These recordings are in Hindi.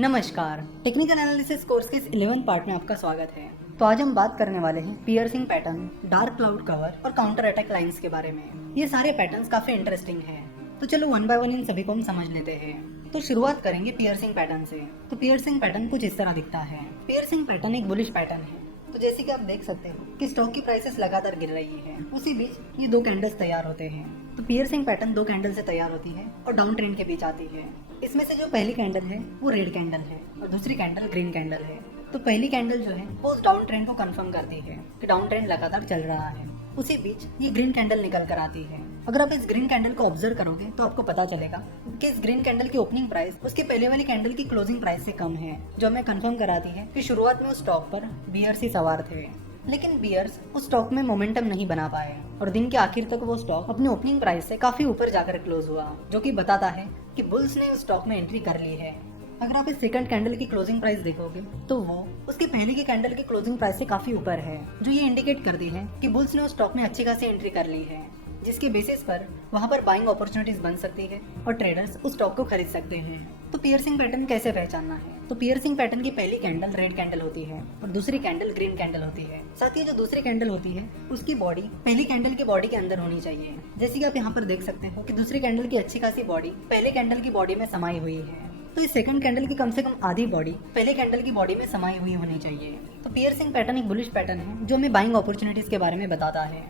नमस्कार, टेक्निकल एनालिसिस कोर्स के इस 11 पार्ट में आपका स्वागत है। तो आज हम बात करने वाले हैं piercing pattern, dark cloud cover और काउंटर अटैक लाइंस के बारे में। ये सारे पैटर्न्स काफी इंटरेस्टिंग हैं। तो चलो वन बाय वन इन सभी को हम समझ लेते हैं। तो शुरुआत करेंगे पियर्सिंग पैटर्न से। तो पियर्सिंग पैटर्न कुछ इस तरह दिखता है। पियर्सिंग पैटर्न एक बुलिश पैटर्न है। तो जैसे कि आप देख सकते हो कि स्टॉक की प्राइसेस लगातार गिर रही है, उसी बीच ये दो कैंडल्स तैयार होते हैं। तो पियर्सिंग पैटर्न दो कैंडल से तैयार होती है और डाउन ट्रेंड के बीच आती है। इसमें से जो पहली कैंडल है वो रेड कैंडल है और दूसरी कैंडल ग्रीन कैंडल है। तो पहली कैंडल जो है वो उस डाउन ट्रेंड को कंफर्म करती है कि डाउन ट्रेंड लगातार चल रहा है। उसी बीच ये ग्रीन कैंडल निकल कर आती है। अगर आप इस ग्रीन कैंडल को ऑब्जर्व करोगे तो आपको पता चलेगा कि इस ग्रीन कैंडल की ओपनिंग प्राइस उसके पहले वाली कैंडल की क्लोजिंग प्राइस से कम है, जो हमें कंफर्म कराती है कि शुरुआत में उस स्टॉक पर बियर्स ही सवार थे। लेकिन बियर्स उस स्टॉक में मोमेंटम नहीं बना पाए और दिन के आखिर तक वो स्टॉक अपनी ओपनिंग प्राइस से काफी ऊपर जाकर क्लोज हुआ, जो कि बताता है कि बुल्स ने उस स्टॉक में एंट्री कर ली है। अगर आप इस सेकंड कैंडल की क्लोजिंग प्राइस देखोगे तो वो उसके पहले की कैंडल की क्लोजिंग प्राइस से काफी ऊपर है, जो ये इंडिकेट करती है कि बुल्स ने उस स्टॉक में अच्छी खासी एंट्री कर ली है, जिसके बेसिस पर वहां पर बाइंग अपॉर्चुनिटीज बन सकती है और ट्रेडर्स उस स्टॉक को खरीद सकते हैं। तो पियर्सिंग पैटर्न कैसे पहचानना है? तो पियर्सिंग पैटर्न की पहली कैंडल रेड कैंडल होती है और दूसरी कैंडल ग्रीन कैंडल होती है। साथ ही जो दूसरी कैंडल होती है उसकी बॉडी पहली कैंडल की बॉडी के अंदर होनी चाहिए। जैसे कि आप यहाँ पर देख सकते हो कि दूसरी कैंडल की अच्छी खासी बॉडी पहले कैंडल की बॉडी में समाई हुई है। तो इस सेकंड कैंडल की कम से कम आधी बॉडी पहले कैंडल की बॉडी में समाई हुई होनी चाहिए। तो पियर्सिंग पैटर्न एक बुलिश पैटर्न है जो हमें बाइंग अपॉर्चुनिटीज के बारे में बताता है।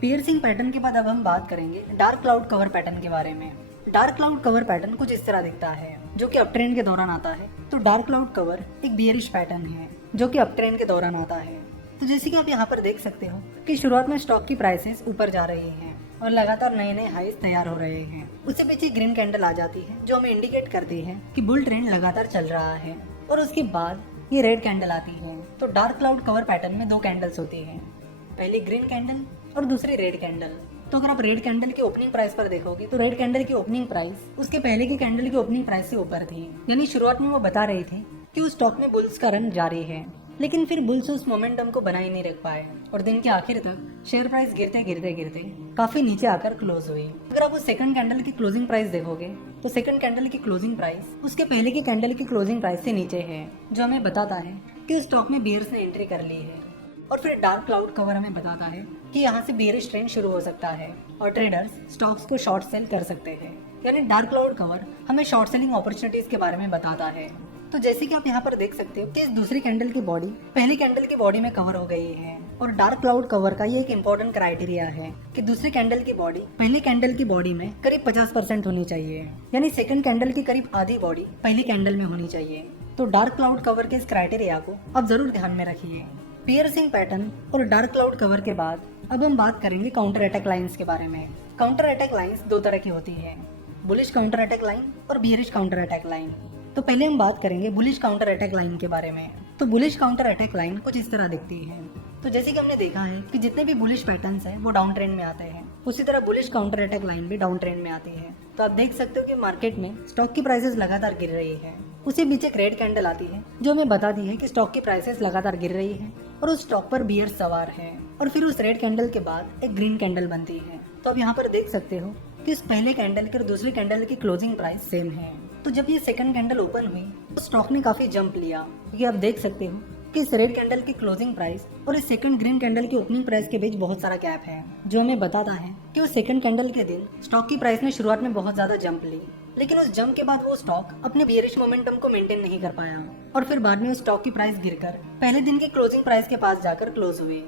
पियर्सिंग पैटर्न के बाद अब हम बात करेंगे डार्क क्लाउड कवर पैटर्न के बारे में। डार्क क्लाउड कवर पैटर्न कुछ इस तरह दिखता है, जो कि अपट्रेंड के दौरान आता है। तो डार्क क्लाउड कवर एक बियरिश पैटर्न है जो कि अपट्रेंड के दौरान आता है। तो जैसे कि आप यहाँ पर देख सकते हो कि शुरुआत में स्टॉक की प्राइसेस ऊपर जा रही हैं और लगातार नए नए हाईज तैयार हो रहे हैं। उससे पीछे ग्रीन कैंडल आ जाती है जो हमें इंडिकेट करती है कि बुल ट्रेंड लगातार चल रहा है, और उसके बाद ये रेड कैंडल आती है। तो डार्क क्लाउड कवर पैटर्न में दो कैंडल्स होती हैं, पहली ग्रीन कैंडल और दूसरी रेड कैंडल। तो अगर आप रेड कैंडल की ओपनिंग प्राइस पर देखोगे तो रेड कैंडल की ओपनिंग प्राइस उसके पहले की कैंडल की ओपनिंग प्राइस से ऊपर थी। यानी शुरुआत में वो बता रही थी कि उस स्टॉक में बुल्स का रन जारी है, लेकिन फिर बुल्स उस मोमेंटम को बना ही नहीं रख पाए और दिन के आखिर तक शेयर प्राइस गिरते गिरते गिरते काफी नीचे आकर क्लोज हुई। अगर आप उस सेकंड कैंडल की क्लोजिंग प्राइस देखोगे तो सेकंड कैंडल की क्लोजिंग प्राइस उसके पहले की कैंडल की क्लोजिंग प्राइस से नीचे है, जो हमें बताता है कि उस स्टॉक में बियर्स ने एंट्री कर ली है। और फिर डार्क क्लाउड कवर हमें बताता है कि यहाँ से बेयरिश ट्रेंड शुरू हो सकता है और ट्रेडर्स स्टॉक्स को शॉर्ट सेल कर सकते हैं। यानी डार्क क्लाउड कवर हमें शॉर्ट सेलिंग अपॉर्चुनिटीज के बारे में बताता है। तो जैसे कि आप यहाँ पर देख सकते हो कि इस दूसरी कैंडल की बॉडी पहली कैंडल की बॉडी में कवर हो गई है, और डार्क क्लाउड कवर का ये एक इम्पोर्टेंट क्राइटेरिया है कि दूसरी कैंडल की बॉडी पहली कैंडल की बॉडी में करीब 50% होनी चाहिए। यानी सेकंड कैंडल की करीब आधी बॉडी पहली कैंडल में होनी चाहिए। तो डार्क क्लाउड कवर के इस क्राइटेरिया को आप जरूर ध्यान में रखिए। पियर्सिंग पैटर्न और डार्क क्लाउड कवर के बाद अब हम बात करेंगे काउंटर अटैक लाइंस के बारे में। काउंटर अटैक लाइंस दो तरह की होती है, बुलिश काउंटर अटैक लाइन और बियरिश काउंटर अटैक लाइन। तो पहले हम बात करेंगे बुलिश काउंटर अटैक लाइन के बारे में। तो बुलिश काउंटर अटैक लाइन कुछ इस तरह दिखती है। तो जैसे कि हमने देखा है कि जितने भी बुलिश पैटर्न्स हैं वो डाउन ट्रेंड में आते हैं, उसी तरह बुलिश काउंटर अटैक लाइन भी डाउन ट्रेंड में आती है। तो आप देख सकते हो कि मार्केट में स्टॉक की प्राइसेस लगातार गिर रही है। उसी बीच एक रेड कैंडल आती है जो हमें बताती है कि स्टॉक की प्राइसेस लगातार गिर रही है और उस स्टॉक पर बियर सवार है। और फिर उस रेड कैंडल के बाद एक ग्रीन कैंडल बनती है। तो आप यहाँ पर देख सकते हो कि इस पहले कैंडल की और दूसरी कैंडल की क्लोजिंग प्राइस सेम है। तो जब ये सेकंड कैंडल ओपन हुई तो स्टॉक ने काफी जंप लिया, क्योंकि आप देख सकते हो कि इस रेड कैंडल की क्लोजिंग प्राइस और इस सेकंड ग्रीन कैंडल की ओपनिंग प्राइस के बीच बहुत सारा गैप है, जो हमें बताता है कि उस सेकंड कैंडल के दिन स्टॉक की प्राइस ने शुरुआत में बहुत ज्यादा जंप ली, लेकिन उस जंप के बाद वो स्टॉक अपने बियरिश मोमेंटम को मेंटेन नहीं कर पाया और फिर बाद में उस स्टॉक की प्राइस गिरकर पहले दिन की क्लोजिंग प्राइस के पास जाकर क्लोज हुई।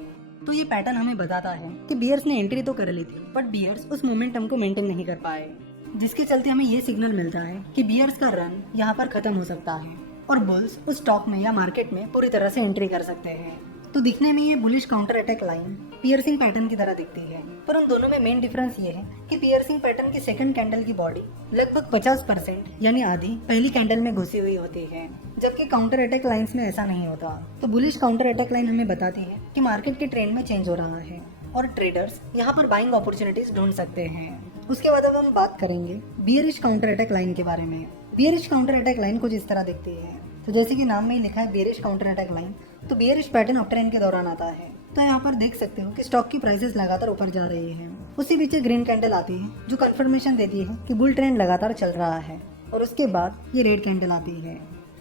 तो ये पैटर्न हमें बताता है कि बियर्स ने एंट्री तो कर ली थी, बट बियर्स उस मोमेंटम को मेंटेन नहीं कर पाए, जिसके चलते हमें ये सिग्नल मिलता है कि बियर्स का रन यहाँ पर खत्म हो सकता है और बुल्स उस स्टॉक में या मार्केट में पूरी तरह से एंट्री कर सकते हैं। तो दिखने में ये bullish counter attack line piercing pattern की तरह दिखती है, पर उन दोनों में मेन डिफरेंस ये है कि पियर्सिंग पैटर्न की सेकंड कैंडल की बॉडी लगभग 50% यानी आधी पहली कैंडल में घुसी हुई होती है, जबकि काउंटर अटैक लाइंस में ऐसा नहीं होता। तो बुलिश काउंटर अटैक लाइन हमें बताती है कि मार्केट के ट्रेंड में चेंज हो रहा है और ट्रेडर्स यहाँ पर बाइंग अपॉर्चुनिटीज ढूंढ सकते हैं। उसके बाद अब हम बात करेंगे बियरिश काउंटर अटैक लाइन के बारे में। बियरिश काउंटर अटैक लाइन कुछ इस तरह दिखती है। तो जैसे कि नाम में ही लिखा है बियरिश काउंटर अटैक लाइन, तो बियरिश पैटर्न अप ट्रेंड के दौरान आता है। तो यहाँ पर देख सकते हो कि स्टॉक की प्राइसेस लगातार ऊपर जा रही है। उसी बीच ग्रीन कैंडल आती है जो कंफर्मेशन देती है कि बुल ट्रेंड लगातार चल रहा है, और उसके बाद ये रेड कैंडल आती है।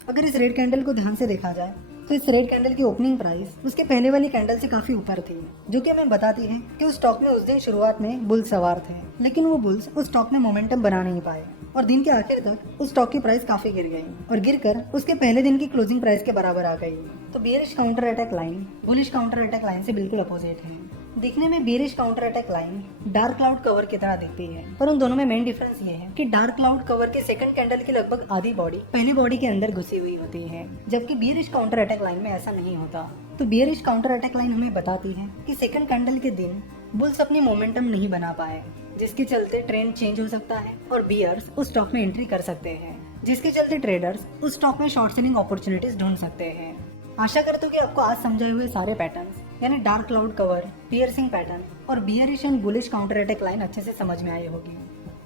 अगर इस रेड कैंडल को ध्यान से देखा जाए तो इस रेड कैंडल की ओपनिंग प्राइस उसके पहले वाली कैंडल से काफी ऊपर थी, जो कि हमें बताती है कि उस स्टॉक में उस दिन शुरुआत में बुल्स सवार थे, लेकिन वो बुल्स उस स्टॉक में मोमेंटम बना नहीं पाए और दिन के आखिर तक उस स्टॉक की प्राइस काफी गिर गई और गिरकर उसके पहले दिन की क्लोजिंग प्राइस के बराबर आ गई। तो bearish counter attack line bullish counter attack line से बिल्कुल अपोजिट है। दिखने में bearish counter attack line dark cloud cover की तरह दिखती है, पर उन दोनों में मेन डिफरेंस ये है कि डार्क क्लाउड कवर के सेकंड कैंडल की लगभग आधी बॉडी पहली बॉडी के अंदर घुसी हुई होती है, जबकि बेयरिश काउंटर अटैक लाइन में ऐसा नहीं होता। तो बेयरिश काउंटर अटैक लाइन हमें बताती है कि सेकंड कैंडल के दिन बुल्स अपनी मोमेंटम नहीं बना पाए, जिसके चलते ट्रेंड चेंज हो सकता है और बियर्स उस स्टॉक में एंट्री कर सकते हैं, जिसके चलते ट्रेडर्स उस स्टॉक में शॉर्ट सेलिंग अपॉर्चुनिटीज ढूंढ सकते हैं। आशा करता हूँ कि आपको आज समझाए हुए सारे पैटर्न्स यानी dark cloud cover, piercing pattern और bearish and bullish counter attack line अच्छे से समझ में आई होगी।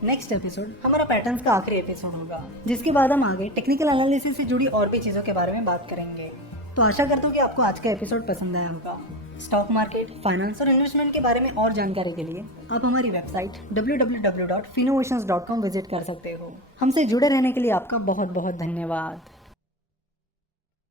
नेक्स्ट एपिसोड हमारा पैटर्न्स का आखिरी एपिसोड होगा, जिसके बाद हम आगे टेक्निकल एनालिसिस से जुड़ी और भी चीज़ों के बारे में बात करेंगे। तो आशा करता हूँ कि आपको आज का एपिसोड पसंद आया होगा। स्टॉक मार्केट, फाइनेंस और इन्वेस्टमेंट के बारे में और जानकारी के लिए आप हमारी वेबसाइट www.finnovations.com विजिट कर सकते हो। हमसे जुड़े रहने के लिए आपका बहुत बहुत धन्यवाद।